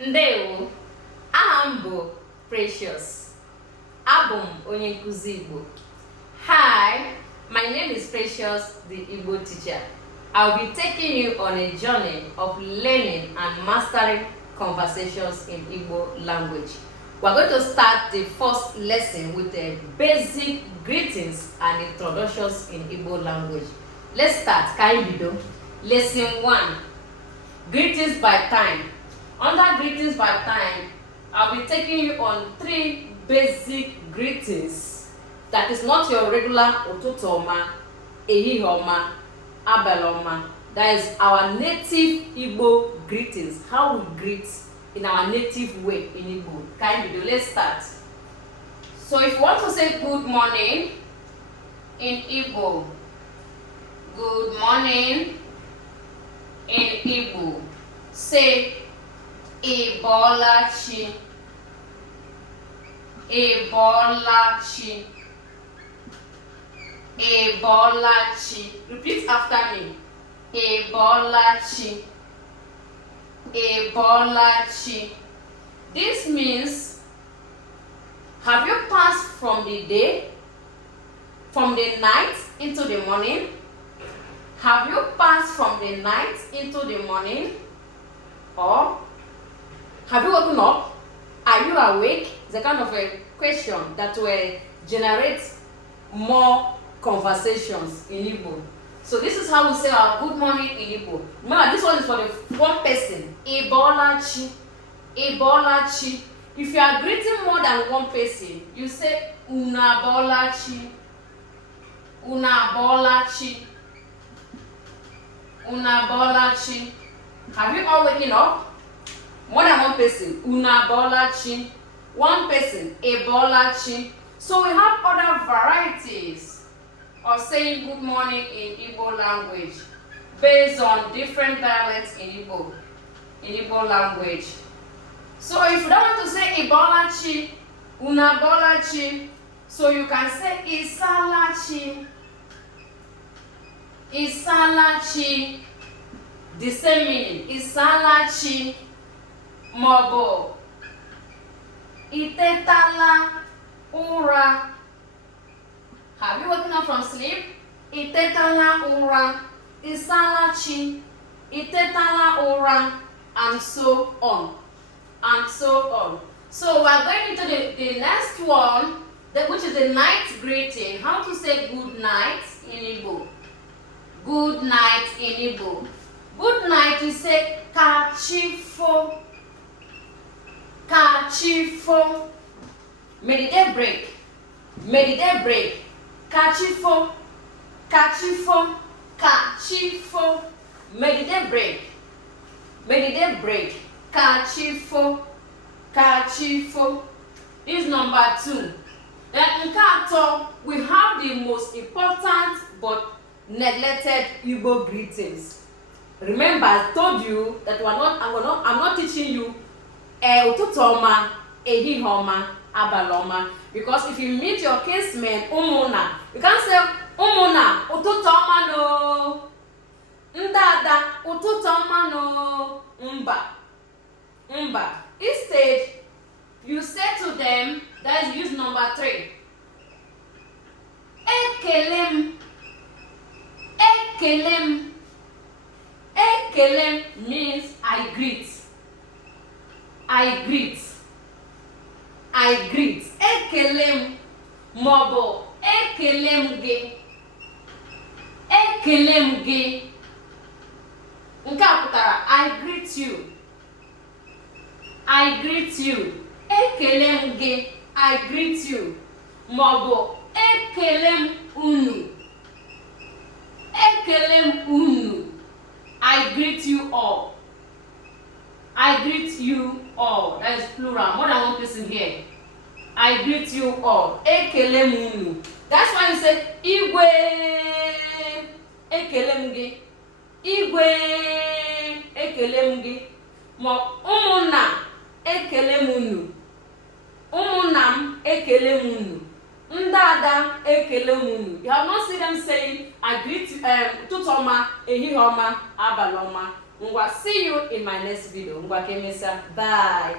Ndewo, aha m bụ Precious. Abụ m onye nkuzi Igbo. Hi, my name is Precious, the Igbo teacher. I'll be taking you on a journey of learning and mastering conversations in Igbo language. We're going to start the first lesson with the basic greetings and introductions in Igbo language. Let's start. Kaibido. Lesson 1. Greetings by time. Under greetings by time, I'll be taking you on 3 basic greetings. That is not your regular Otutoma, Ehihoma, Abeloma. That is our native Igbo greetings. How we greet in our native way in Igbo. Kaibido, let's start. So if you want to say good morning in Igbo, good morning in Igbo, say Ibolachi, Ibolachi, Ibolachi. Repeat after me. Ibolachi, Ibolachi. This means, have you passed from the day, from the night into the morning? Have you passed from the night into the morning? Or have you woken up? Are you awake? It's a kind of a question that will generate more conversations in Igbo. So this is how we say our good morning in Igbo. Remember, this one is for the one person. Ibolachi. Ibolachi. If you are greeting more than one person, you say Unabolachi. Unabolachi. Unabolachi. Have you all waken up? More than one person, Unabolachi. One person, Ebolachi. So we have other varieties of saying good morning in Igbo language based on different dialects in Igbo language. So if you don't want to say Ebolachi, Unabolachi, so you can say Isalachi. Isalachi. The same meaning. Isalachi. Mobo. Itetala ura. Have you woken up from sleep? Itetala ura. Isalachi. Itetala ura. And so on. And so on. So we are going into the next one, which is the night greeting. How to say good night in Igbo. Good night in Igbo. Good night, you say Kachifo. Kachifo. May the day break. May the day break. Kachifo. Kachifo. Kachifo. May the day break. May the day break. Kachifo. Kachifo. This is number 2. Then in Kato, we have the most important but neglected Igbo greetings. Remember, I told you that I'm not teaching you Ututoma, Ehihoma, Abaloma. Because if you meet your kinsmen, Umuna, you can't say Umuna, Ututoma no, Ndada, Ututoma no, Mba. Instead, you say to them, that is use number 3. Ekelem. Ekelem. Ekelem means I greet. I greet. I greet. Ekelem mobo. Ekelem ge. Ekelem ge. Nke a pụtara I greet you. I greet you. Ekelem ge. I greet you. Mobo. Ekelem unu. Ekelem unu. I greet you all. I greet you all. That is plural. More than one person here. I greet you all. Ekelem unu. That's why you say Igwe. Ekelem ge. Igwe. Ekelem ge. Mo umuna. Ekelem unu. Umunam. Ekelem unu. Ndada ekelem unu. You have not seen them saying I greet Tutoma, Ehihoma, Abaloma. Ngwa, see you in my next video. Ngwa, Kemesa. Bye.